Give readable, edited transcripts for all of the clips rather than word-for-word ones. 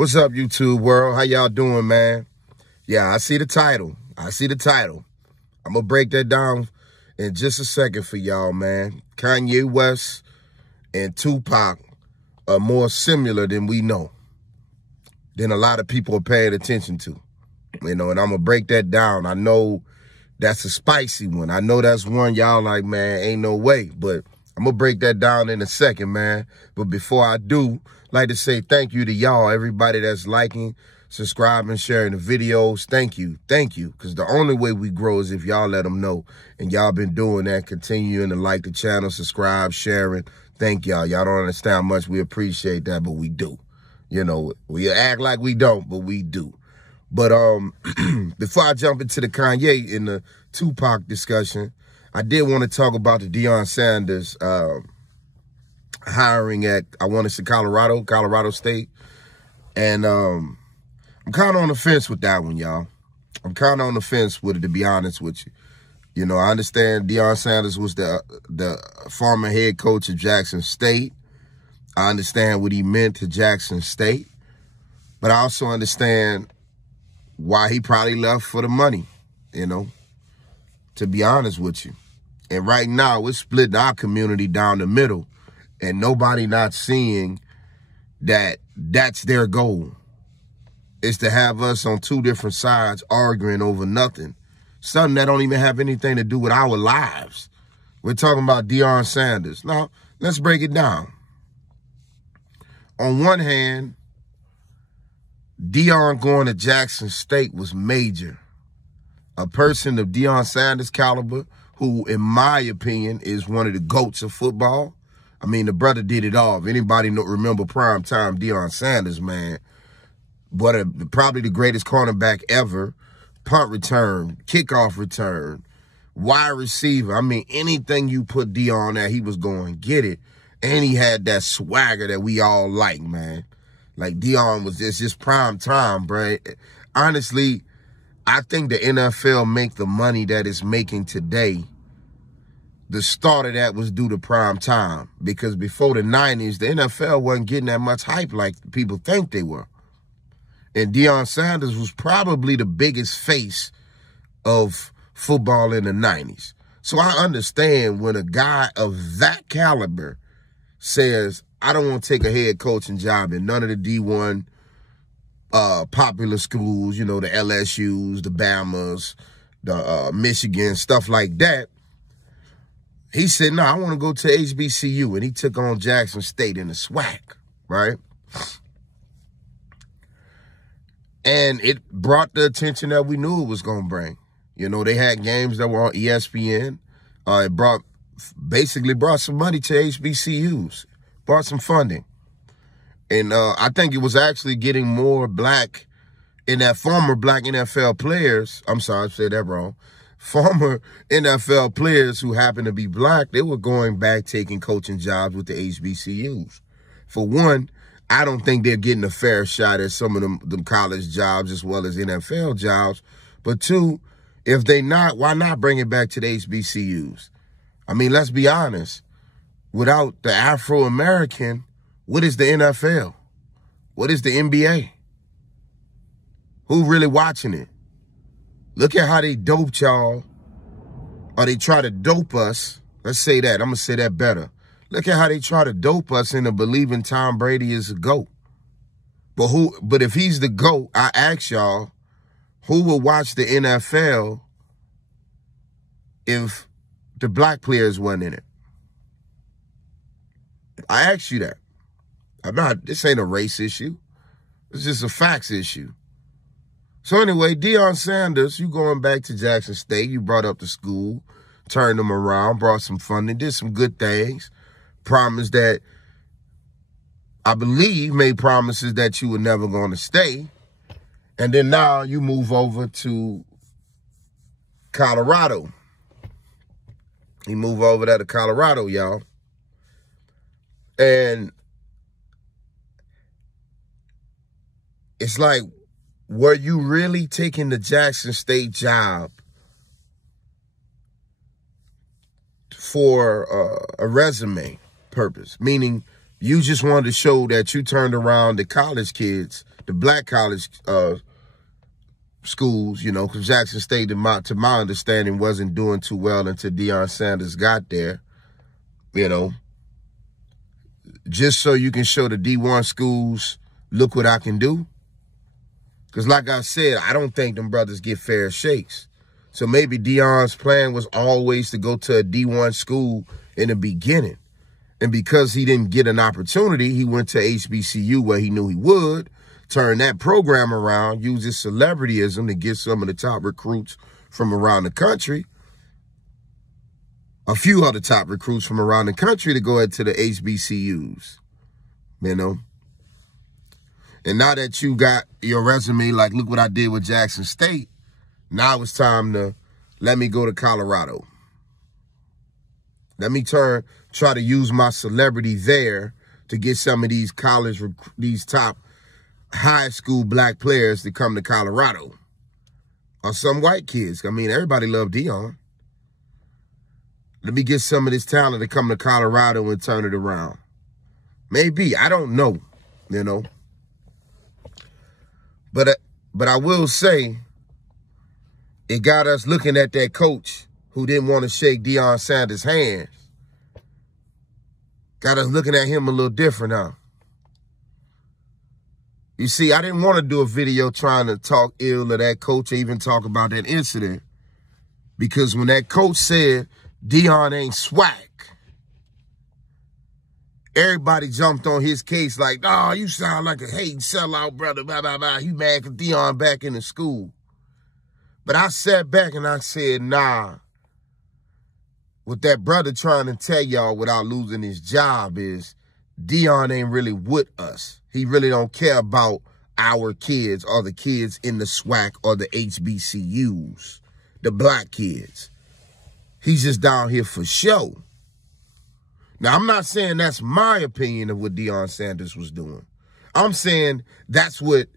What's up, YouTube world? How y'all doing, man? Yeah, I see the title. I'm going to break that down in just a second for y'all, man. Kanye West and Tupac are more similar than we know, than a lot of people are paying attention to. And I'm going to break that down. I know that's a spicy one. I know that's one y'all like, man, ain't no way. But I'm going to break that down in a second, man. But before I do, I'd like to say thank you to y'all, everybody that's liking, subscribing, sharing the videos. Thank you. Because the only way we grow is if y'all let them know. And y'all been doing that, continuing to like the channel, subscribe, sharing. Thank y'all. Y'all don't understand how much we appreciate that, but we do. We act like we don't, but we do. But before I jump into the Kanye and the Tupac discussion, I did want to talk about the Deion Sanders hiring at, I want to say Colorado State. And I'm kind of on the fence with that one, y'all. I'm kind of on the fence with it, to be honest with you. I understand Deion Sanders was the former head coach of Jackson State. I understand what he meant to Jackson State. But I also understand why he probably left for the money, to be honest with you. And right now, we're splitting our community down the middle, and nobody not seeing that that's their goal, is to have us on two different sides arguing over nothing, something that don't even have anything to do with our lives. We're talking about Deion Sanders. Now, let's break it down. On one hand, Deion going to Jackson State was major. A person of Deion Sanders' caliber, who, in my opinion, is one of the GOATs of football. I mean, the brother did it all. If anybody remember prime time Deion Sanders, man, probably the greatest cornerback ever, punt return, kickoff return, wide receiver. I mean, anything you put Deion at, he was going to get it. And he had that swagger that we all like, man. Like, Deion was just prime time, bro. Honestly, I think the NFL make the money that it's making today. The start of that was due to prime time, because before the 90s, the NFL wasn't getting that much hype like people think they were. And Deion Sanders was probably the biggest face of football in the 90s. So I understand when a guy of that caliber says, I don't want to take a head coaching job in none of the D1 popular schools, the LSUs, the Bamas, the Michigan, stuff like that. He said, no, I want to go to HBCU. And he took on Jackson State in the SWAC, right? And it brought the attention that we knew it was going to bring. They had games that were on ESPN. It basically brought some money to HBCUs, brought some funding. And I think it was actually getting more black in that former black NFL players. I'm sorry, I said that wrong. Former NFL players who happen to be black, they were going back taking coaching jobs with the HBCUs. For one, I don't think they're getting a fair shot at some of them college jobs as well as NFL jobs. But two, if they not, why not bring it back to the HBCUs? I mean, let's be honest. Without the Afro-American, what is the NFL? What is the NBA? Who really watching it? Look at how they doped y'all, or they try to dope us. Let's say that. I'm going to say that better. Look at how they try to dope us into believing Tom Brady is a GOAT. But if he's the GOAT, I ask y'all, who will watch the NFL if the black players weren't in it? I ask you that. This ain't a race issue. It's just a facts issue. So anyway, Deion Sanders, you going back to Jackson State. You brought up the school, turned them around, brought some funding, did some good things. Promised that, I believe, made promises that you were never going to stay. And then now you move over to Colorado. You move over there to Colorado, y'all. And it's like, were you really taking the Jackson State job for a resume purpose? Meaning, You just wanted to show that you turned around the college kids, the black college schools, you know, because Jackson State, to my understanding, wasn't doing too well until Deion Sanders got there, you know. Just so you can show the D1 schools, look what I can do. Because like I said, I don't think them brothers get fair shakes. So maybe Deion's plan was always to go to a D1 school in the beginning. And because he didn't get an opportunity, he went to HBCU where he knew he would, turn that program around, use his celebrityism to get some of the top recruits from around the country, a few other top recruits from around the country to go ahead to the HBCUs, you know. And now that you got your resume, like, look what I did with Jackson State, now it's time to let me go to Colorado. Let me try to use my celebrity there to get some of these these top high school black players to come to Colorado. Or some white kids. I mean, everybody loved Deion. Let me get some of this talent to come to Colorado and turn it around. Maybe. I don't know, you know. But I will say, it got us looking at that coach who didn't want to shake Deion Sanders' hands. Got us looking at him a little different now. You see, I didn't want to do a video trying to talk ill of that coach or even talk about that incident. Because when that coach said Deion ain't swag, everybody jumped on his case like, oh, you sound like a hating sellout, brother, blah, blah, blah. You mad because Deion back in the school. But I sat back and I said, nah. What that brother trying to tell y'all without losing his job is Deion ain't really with us. He really don't care about our kids or the kids in the SWAC or the HBCUs, the black kids. He's just down here for show. Now, I'm not saying that's my opinion of what Deion Sanders was doing. I'm saying that's what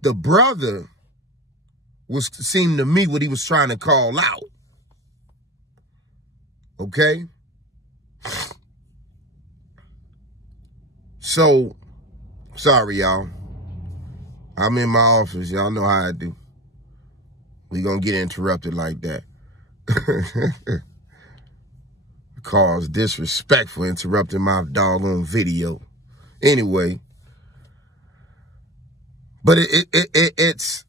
the brother seemed to me what he was trying to call out. Okay? So, sorry, y'all. I'm in my office. Y'all know how I do. We gonna get interrupted like that. Cause disrespectful interrupting my doggone video. Anyway. But it's,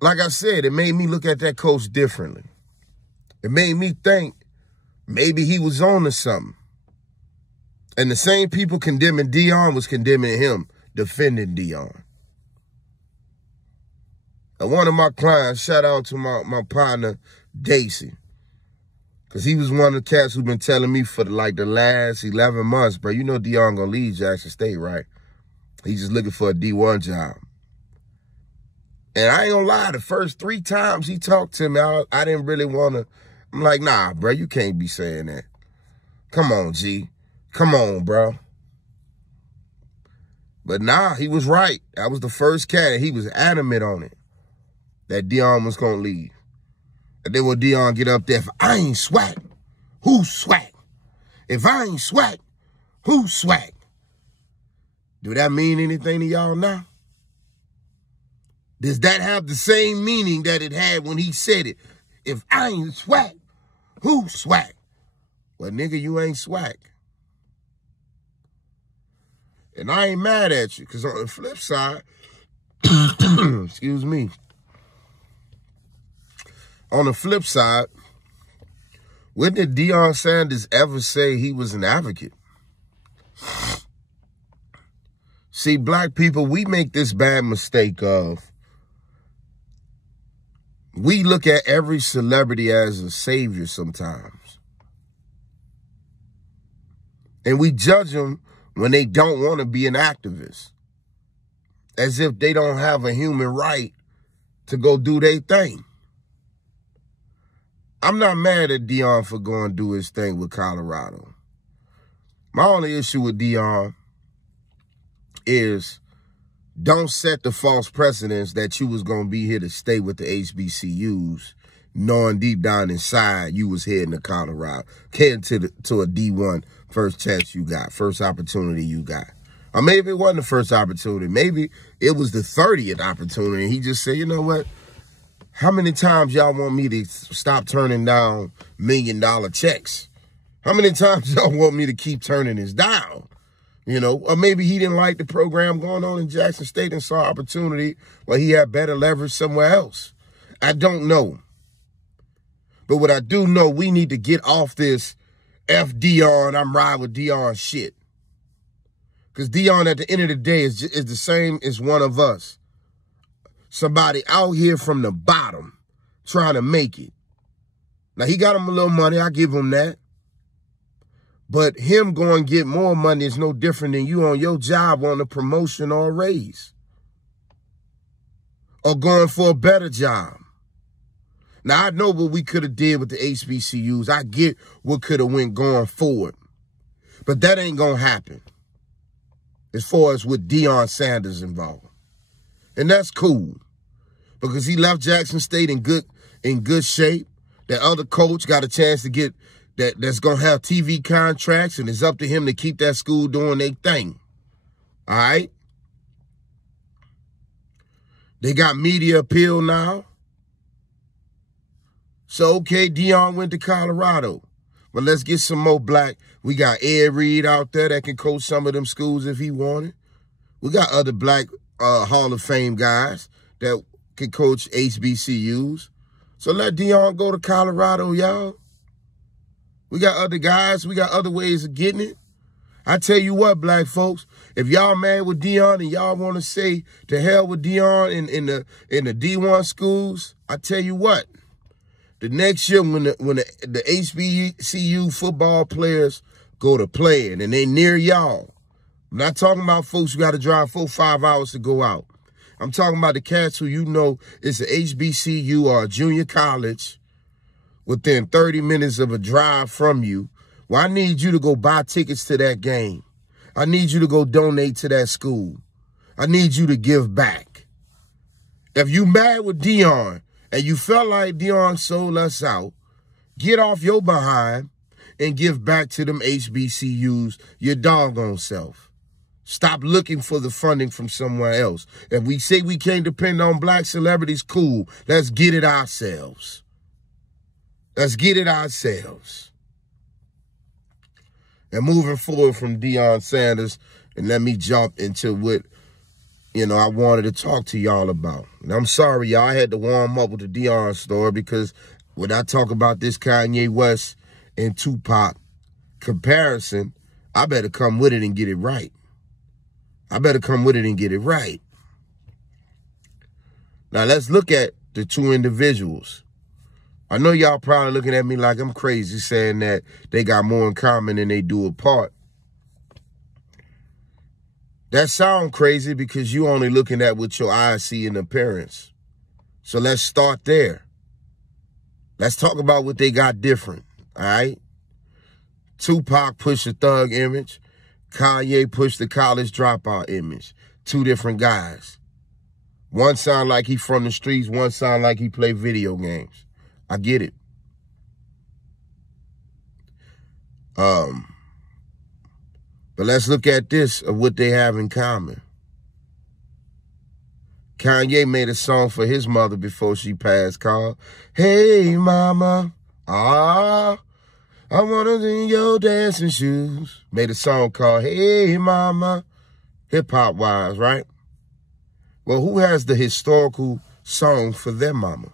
like I said, it made me look at that coach differently. It made me think maybe he was on to something. And the same people condemning Deion was condemning him, defending Deion. And one of my clients, shout out to my partner, Daisy. Because he was one of the cats who've been telling me for like the last 11 months, bro, you know Deion gonna leave Jackson State, right? He's just looking for a D1 job. And I ain't gonna lie, the first 3 times he talked to me, I didn't really want to. I'm like, nah, bro, you can't be saying that. Come on, G. Come on, bro. But nah, he was right. That was the first cat, and he was adamant on it, that Deion was gonna leave. And then when Deion get up there, if I ain't swag, who's swag? If I ain't swag, who's swag? Do that mean anything to y'all now? Does that have the same meaning that it had when he said it? If I ain't swag, who's swag? Well, nigga, you ain't swag. And I ain't mad at you, because on the flip side, excuse me, on the flip side, when did Deion Sanders ever say he was an advocate? See, black people, we make this bad mistake of, we look at every celebrity as a savior sometimes. And we judge them when they don't want to be an activist, as if they don't have a human right to go do their thing. I'm not mad at Deion for going to do his thing with Colorado. My only issue with Deion is don't set the false precedence that you was going to be here to stay with the HBCUs knowing deep down inside you was heading to Colorado, heading to a D1 first chance you got, first opportunity you got. Or maybe it wasn't the first opportunity. Maybe it was the 30th opportunity. He just said, you know what? How many times y'all want me to stop turning down $1 million checks? How many times y'all want me to keep turning this down? You know, or maybe he didn't like the program going on in Jackson State and saw opportunity where he had better leverage somewhere else. I don't know. But what I do know, we need to get off this F Deion, I'm riding with Deion shit. Because Deion, at the end of the day, is the same as one of us. Somebody out here from the bottom trying to make it. Now, he got him a little money. I give him that. But him going to get more money is no different than you on your job on a promotion or a raise. Or going for a better job. Now, I know what we could have did with the HBCUs. I get what could have went going forward. But that ain't going to happen. As far as with Deion Sanders involved. And that's cool. Because he left Jackson State in good shape. That other coach got a chance to get that's going to have TV contracts, and it's up to him to keep that school doing their thing. All right? They got media appeal now. So, okay, Deion went to Colorado. But let's get some more black. We got Ed Reed out there that can coach some of them schools if he wanted. We got other black Hall of Fame guys that can coach HBCUs. So let Deion go to Colorado, y'all. We got other guys. We got other ways of getting it. I tell you what, black folks, if y'all mad with Deion and y'all want to say to hell with Deion in the D1 schools, I tell you what. The next year when the HBCU football players go to play and they near y'all, I'm not talking about folks who got to drive 4 or 5 hours to go out. I'm talking about the cats who you know is a HBCU or a junior college within 30 minutes of a drive from you. Well, I need you to go buy tickets to that game. I need you to go donate to that school. I need you to give back. If you mad with Deion, and you felt like Deion sold us out, get off your behind and give back to them HBCUs your doggone self. Stop looking for the funding from somewhere else. If we say we can't depend on black celebrities, cool. Let's get it ourselves. Let's get it ourselves. And moving forward from Deion Sanders, and let me jump into what I wanted to talk to y'all about. And I'm sorry, y'all, I had to warm up with the Deion story because when I talk about this Kanye West and Tupac comparison, I better come with it and get it right. I better come with it and get it right. Now, let's look at the two individuals. I know y'all probably looking at me like I'm crazy saying that they got more in common than they do apart. That sound crazy because you only looking at what your eyes see in appearance. So let's start there. Let's talk about what they got different, all right? Tupac pushed the thug image. Kanye pushed the college dropout image. Two different guys. One sound like he from the streets. One sound like he play video games. I get it. But let's look at this of what they have in common. Kanye made a song for his mother before she passed called Hey Mama, I wanna in your dancing shoes. Made a song called Hey Mama, hip-hop wise, right? Well, who has the historical song for their mama?